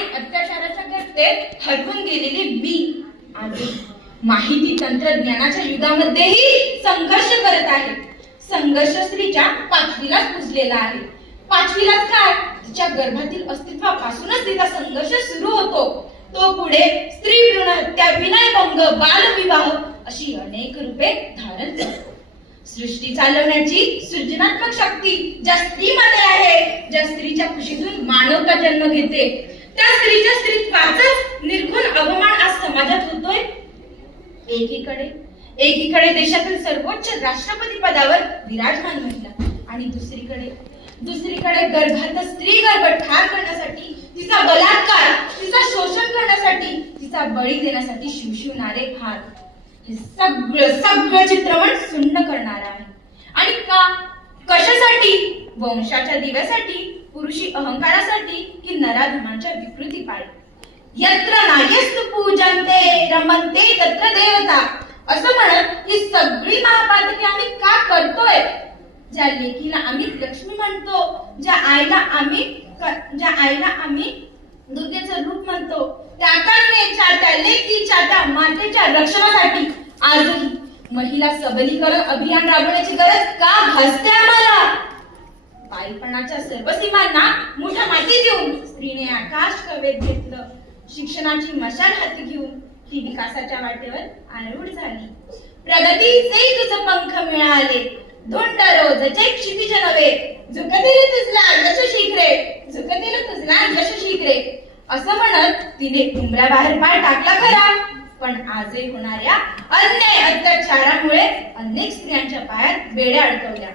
आणि अत्याचाराच्या गर्तेत हरवून गेलेले मी. आणि माहिती तंत्रज्ञानाच्या युगामध्येही संघर्ष करत आहे. संघर्ष स्त्रीच्या पाचवीलाच पुजलेला आहे. पाचवीलाच काय? तिच्या गर्भातील अस्तित्वापासूनच तिचा संघर्ष सुरू होतो. तो पुढे स्त्री भ्रूण हत्या विनयभंग बालविवाह अशी अनेक रूपे धारण करतो. सृष्टी चालवण्याची सृजनात्मक शक्ती ज्या स्त्रीमध्ये आहे ज्या स्त्रीच्या खुशीतून मानवता जन्म घेते? त्या स्त्रीच्या स्त्रीत्वाचाच निर्गुण अवमान आज समाजात होतोय. एकीकडे एकीकडे देशातील सर्वोच्च राष्ट्रपती पदावर विराजमान महिला आणि दुसरीकडे दुसरीकडे गर्भात स्त्री गर्भ ठार करण्यासाठी तिचा बलात्कार तिचा शोषण करण्यासाठी तिचा बळी देण्यासाठी शिवशिवणारे हात हे सगळं सगळं चित्रपट सुन्न करणार आहे. आणि का? कशासाठी? वंशाच्या दिव्यासाठी? पुरुषी अहंकारासाठी की नराधमांच्या विकृती पाळी. यत्र नायस्तु पूजनते रमनते तत्र देवता. असं म्हणत ही सगळी महापातकी आम्ही का करतोय? ज्या लेकीला आम्ही लक्ष्मी म्हणतो ज्या आईला आम्ही ज्या आईला आम्ही दुर्गेचं रूप म्हणतो त्या कन्येच्या त्या लेकीच्या त्या मातेच्या रक्षणासाठी आजही महिला सबलीकरण अभियान राबवण्याची गरज का भासते आम्हाला? बालपणाच्या सर्व सीमांना मोठ्या माती देऊन स्त्रीने आकाश कवेत घेतलं. शिक्षणाची मशाल हाती घेऊन ही विकासाच्या वाटेवर आरूढ झाली. प्रगतीचे तुझ पंख मिळाले. धुंड रोजचे क्षितिज नव्हे. झुकतील तुझला यश शिखरे. झुकतील तुझला यश शिखरे. असं म्हणत तिने उमऱ्या बाहेर पाय टाकला खरा. पण आजही होणाऱ्या अन्याय अत्याचारामुळे अनेक स्त्रियांच्या पायात बेड्या अडकवल्या.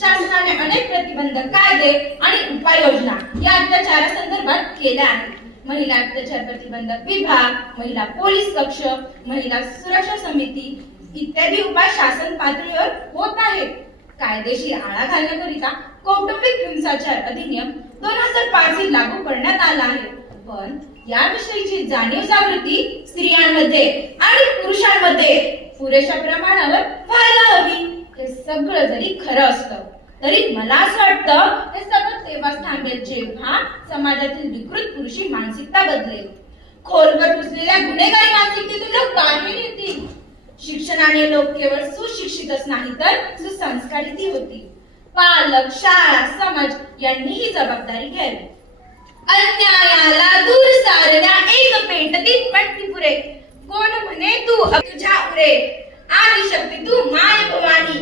शासनाने अनेक प्रतिबंधक कायदे आणि उपाययोजना या अत्याचारासंदर्भात केल्या आहेत. महिला अत्याचार प्रतिबंधक विभाग महिला पोलीस कक्ष महिला सुरक्षा समिती इत्यादी उपाय शासन पातळीवर होत आहेत. कायदेशीर आळा घालण्याकरिता कौटुंबिक हिंसाचार अधिनियम दोन हजार पाच ही लागू करण्यात आला आहे. पण याविषयीची जाणीव जागृती स्त्रियांमध्ये आणि पुरेशा प्रमाणावर व्हायला हवी. हे सगळं जरी खरं असतं तरी मला असं वाटतं हे सगळं तेव्हाच थांबेल जेव्हा समाजातील विकृत पुरुषी मानसिकता बदलेल. खोलवर पुसलेल्या गुन्हेगारी मानसिकतेतून लोक बाहेर येतील. शिक्षणाने लोक केवळ सुशिक्षितच नाही तर सुसंस्कारितही होतील. पालक शाळा समाज यांनी ही जबाबदारी घ्यावी. अन्यायाला दूर सारण्या एक पेटतील पण ती पुरे. કોણ મને તું અબ તુજા ઉરે આદિ શક્તિ તું માય ભવાની.